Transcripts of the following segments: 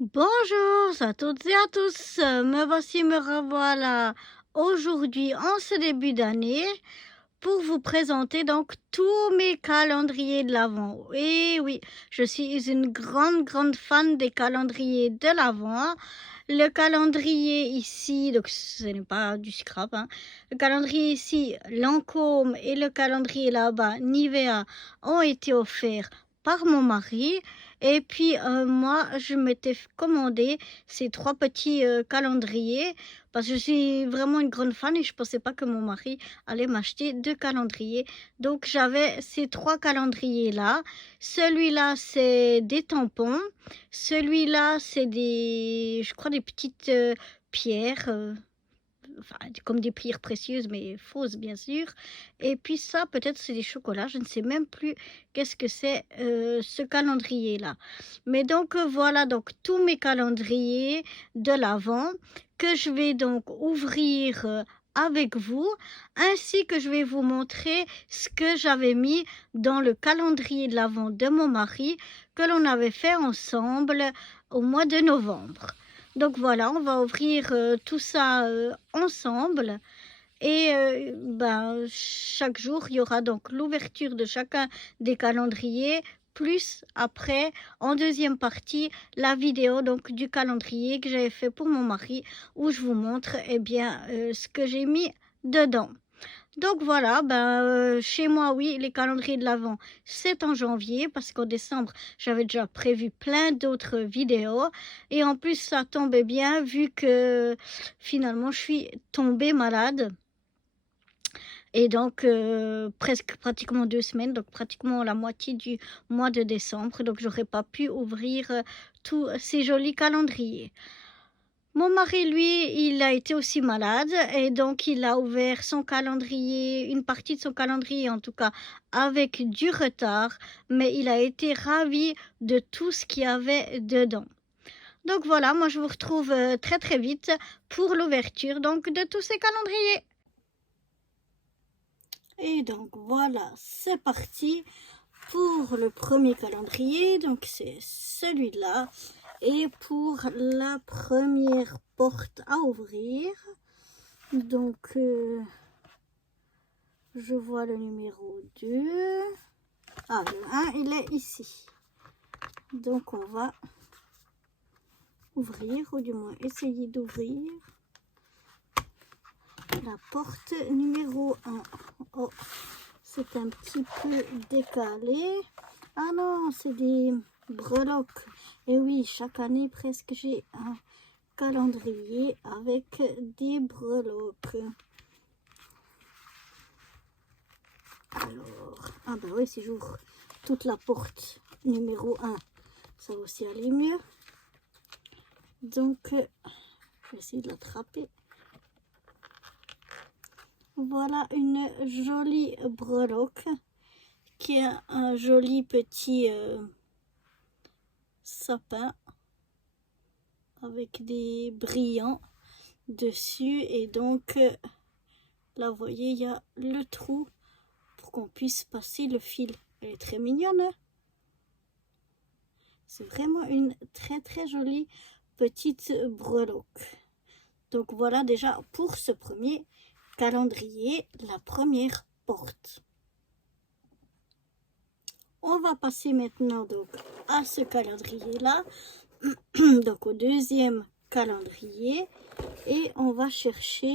Bonjour à toutes et à tous, me voici, me revoilà aujourd'hui en ce début d'année pour vous présenter donc tous mes calendriers de l'Avent. Et oui, je suis une grande fan des calendriers de l'Avent. Le calendrier ici, donc ce n'est pas du scrap, hein. Le calendrier ici, Lancôme, et le calendrier là-bas, Nivea, ont été offerts par mon mari. Et puis moi, je m'étais commandé ces trois petits calendriers parce que je suis vraiment une grande fan et je ne pensais pas que mon mari allait m'acheter deux calendriers. Donc j'avais ces trois calendriers-là. Celui-là, c'est des tampons. Celui-là, c'est des, je crois, des petites pierres, enfin, comme des pierres précieuses, mais fausses, bien sûr. Et puis ça, peut-être, c'est des chocolats. Je ne sais même plus qu'est-ce que c'est ce calendrier-là. Mais donc, voilà, donc tous mes calendriers de l'Avent que je vais donc ouvrir avec vous, ainsi que je vais vous montrer ce que j'avais mis dans le calendrier de l'Avent de mon mari que l'on avait fait ensemble au mois de novembre. Donc voilà, on va ouvrir tout ça ensemble et chaque jour, il y aura donc l'ouverture de chacun des calendriers, plus après, en deuxième partie, la vidéo donc du calendrier que j'avais fait pour mon mari, où je vous montre ce que j'ai mis dedans. Donc voilà, chez moi, oui, les calendriers de l'Avent, c'est en janvier parce qu'en décembre, j'avais déjà prévu plein d'autres vidéos. Et en plus, ça tombait bien vu que finalement, je suis tombée malade. Et donc, pratiquement 2 semaines, donc pratiquement la moitié du mois de décembre. Donc, j'aurais pas pu ouvrir tous ces jolis calendriers. Mon mari, lui, il a été aussi malade et donc il a ouvert son calendrier, une partie de son calendrier en tout cas, avec du retard, mais il a été ravi de tout ce qu'il y avait dedans. Donc voilà, moi je vous retrouve très vite pour l'ouverture donc de tous ces calendriers. Et donc voilà, c'est parti pour le premier calendrier, donc c'est celui-là. Et pour la première porte à ouvrir, donc je vois le numéro 2. Ah, le 1, il est ici. Donc on va ouvrir, ou du moins essayer d'ouvrir la porte numéro 1. Oh, c'est un petit peu décalé. Ah non, c'est des breloques. Et oui, chaque année presque j'ai un calendrier avec des breloques. Alors, ah bah oui, si j'ouvre toute la porte numéro 1, ça va aussi aller mieux. Donc, je vais essayer de l'attraper. Voilà une jolie breloque qui a un joli petit sapin avec des brillants dessus. Et donc, là, vous voyez, il y a le trou pour qu'on puisse passer le fil. Elle est très mignonne, hein? C'est vraiment une très jolie petite breloque. Donc voilà déjà pour ce premier calendrier, la première porte. On va passer maintenant donc à ce calendrier là, donc au deuxième calendrier, et on va chercher.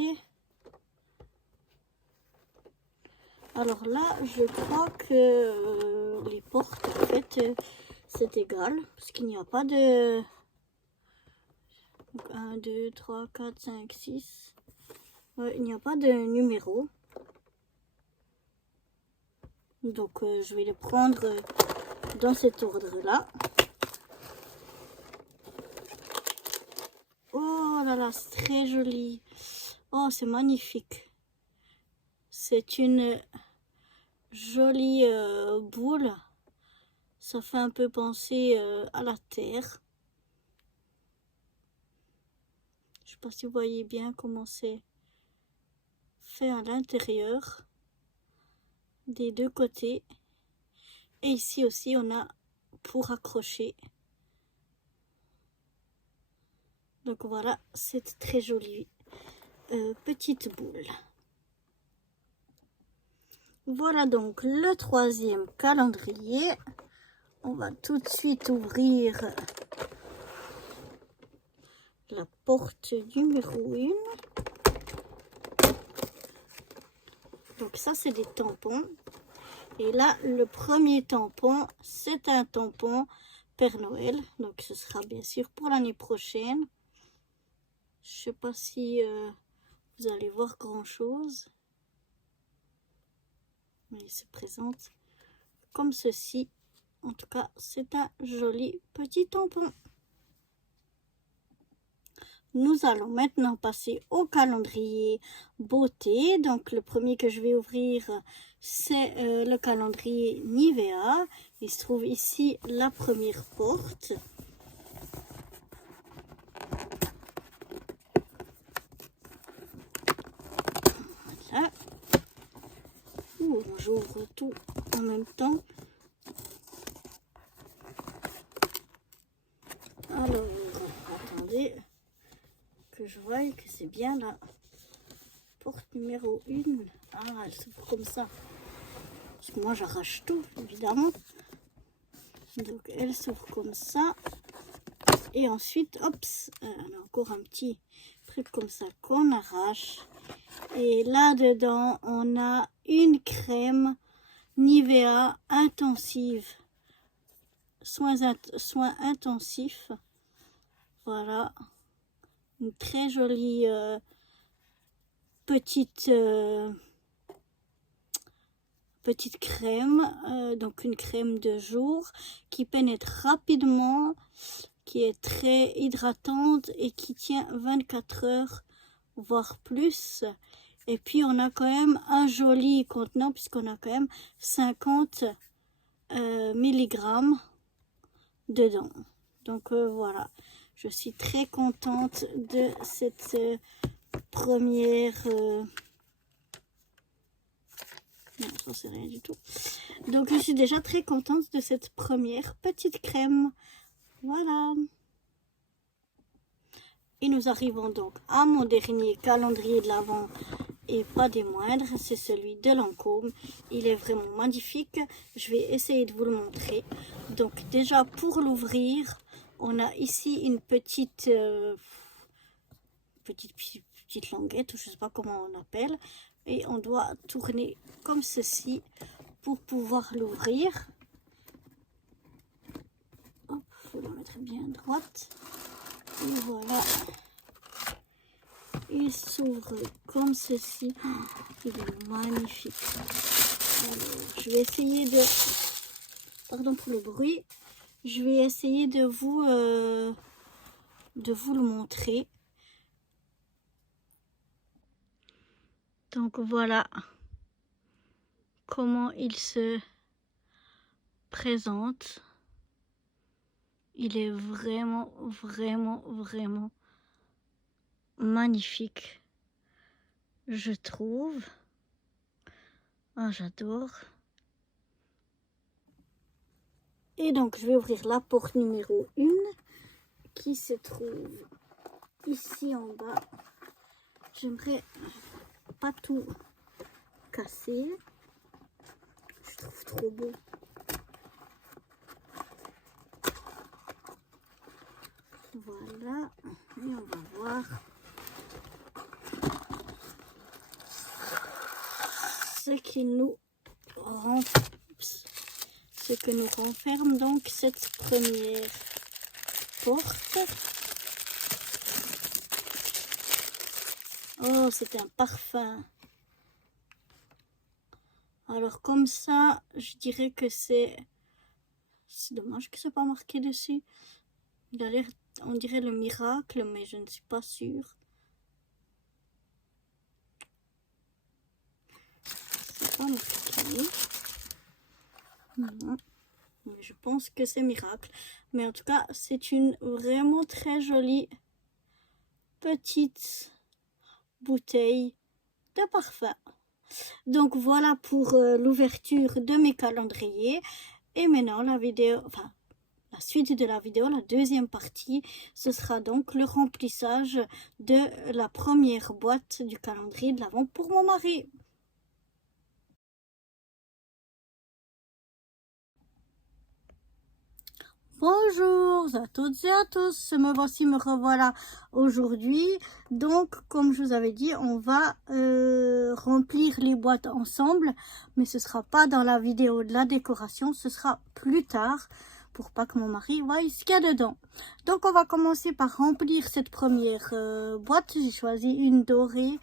Alors là, je crois que les portes, en fait, c'est égal, parce qu'il n'y a pas de 1, 2, 3, 4, 5, 6. Ouais, il n'y a pas de numéro. Donc, je vais les prendre dans cet ordre-là. Oh là là, c'est très joli. Oh, c'est magnifique. C'est une jolie boule. Ça fait un peu penser à la terre. Je ne sais pas si vous voyez bien comment c'est fait à l'intérieur des deux côtés. Et ici aussi, on a pour accrocher. Donc voilà cette très jolie petite boule. Voilà donc le troisième calendrier. On va tout de suite ouvrir la porte numéro 1. Donc ça, c'est des tampons. Et là, le premier tampon, c'est un tampon Père Noël. Donc ce sera bien sûr pour l'année prochaine. Je ne sais pas si vous allez voir grand-chose. Mais il se présente comme ceci. En tout cas, c'est un joli petit tampon. Nous allons maintenant passer au calendrier beauté. Donc le premier que je vais ouvrir, c'est le calendrier Nivea. Il se trouve ici la première porte. Voilà. J'ouvre tout en même temps. Alors, attendez que je voie que c'est bien la porte numéro 1. Ah, elle s'ouvre comme ça. Parce que moi, j'arrache tout, évidemment. Donc, elle s'ouvre comme ça. Et ensuite, hop, on a encore un petit truc comme ça qu'on arrache. Et là-dedans, on a une crème Nivea intensive. Soins intensifs. Voilà. Une très jolie petite crème. Donc une crème de jour qui pénètre rapidement, qui est très hydratante et qui tient 24 heures, voire plus. Et puis on a quand même un joli contenant puisqu'on a quand même 50 milligrammes dedans. Donc voilà, je suis très contente de cette première... Non, ça c'est rien du tout. Donc je suis déjà très contente de cette première petite crème. Voilà. Et nous arrivons donc à mon dernier calendrier de l'Avent. Et pas des moindres, c'est celui de Lancôme. Il est vraiment magnifique. Je vais essayer de vous le montrer. Donc déjà pour l'ouvrir, on a ici une petite languette, ou je ne sais pas comment on appelle. Et on doit tourner comme ceci pour pouvoir l'ouvrir. Hop, il faut la mettre bien droite. Et voilà. Il s'ouvre comme ceci. Il est magnifique. Alors, je vais essayer de... Pardon pour le bruit. Je vais essayer de vous le montrer. Donc voilà comment il se présente. Il est vraiment, vraiment, vraiment magnifique, je trouve. Ah, j'adore. Et donc, je vais ouvrir la porte numéro 1 qui se trouve ici en bas. J'aimerais pas tout casser. Je trouve trop beau. Voilà. Et on va voir ce que nous renferme donc cette première porte. Oh, c'est un parfum. Alors comme ça, je dirais que c'est dommage que ce soit pas marqué dessus. Il a l'air, on dirait le miracle, mais je ne suis pas sûre. C'est pas marqué. Non. Mais je pense que c'est miracle. Mais en tout cas, c'est une vraiment très jolie petite bouteille de parfum. Donc voilà pour l'ouverture de mes calendriers. Et maintenant la la suite de la vidéo, la deuxième partie, ce sera donc le remplissage de la première boîte du calendrier de l'Avent pour mon mari. Bonjour à toutes et à tous, me voici, me revoilà aujourd'hui. Donc, comme je vous avais dit, on va remplir les boîtes ensemble, mais ce sera pas dans la vidéo de la décoration, ce sera plus tard, pour pas que mon mari voie ce qu'il y a dedans. Donc, on va commencer par remplir cette première boîte. J'ai choisi une dorée,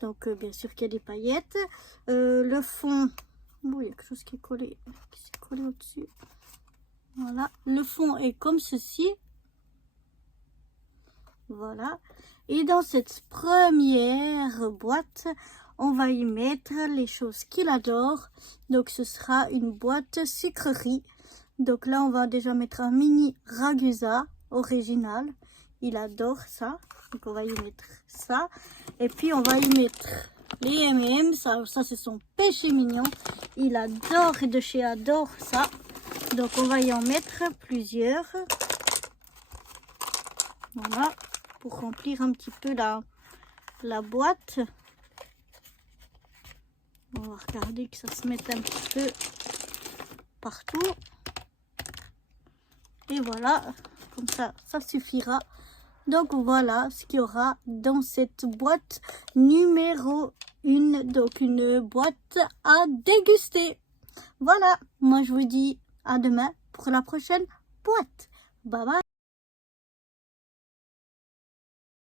donc bien sûr qu'il y a des paillettes. Le fond, bon, il y a quelque chose qui s'est collé au-dessus. Voilà, le fond est comme ceci. Voilà. Et dans cette première boîte, on va y mettre les choses qu'il adore. Donc, ce sera une boîte sucrerie. Donc là, on va déjà mettre un mini ragusa original. Il adore ça. Donc, on va y mettre ça. Et puis, on va y mettre les M&M. Ça c'est son péché mignon. Il adore et de chez adore ça. Donc, on va y en mettre plusieurs. Voilà, pour remplir un petit peu la boîte. On va regarder que ça se mette un petit peu partout. Et voilà, comme ça, ça suffira. Donc, voilà ce qu'il y aura dans cette boîte numéro 1. Donc, une boîte à déguster. Voilà, moi je vous dis à demain pour la prochaine boîte. Bye bye.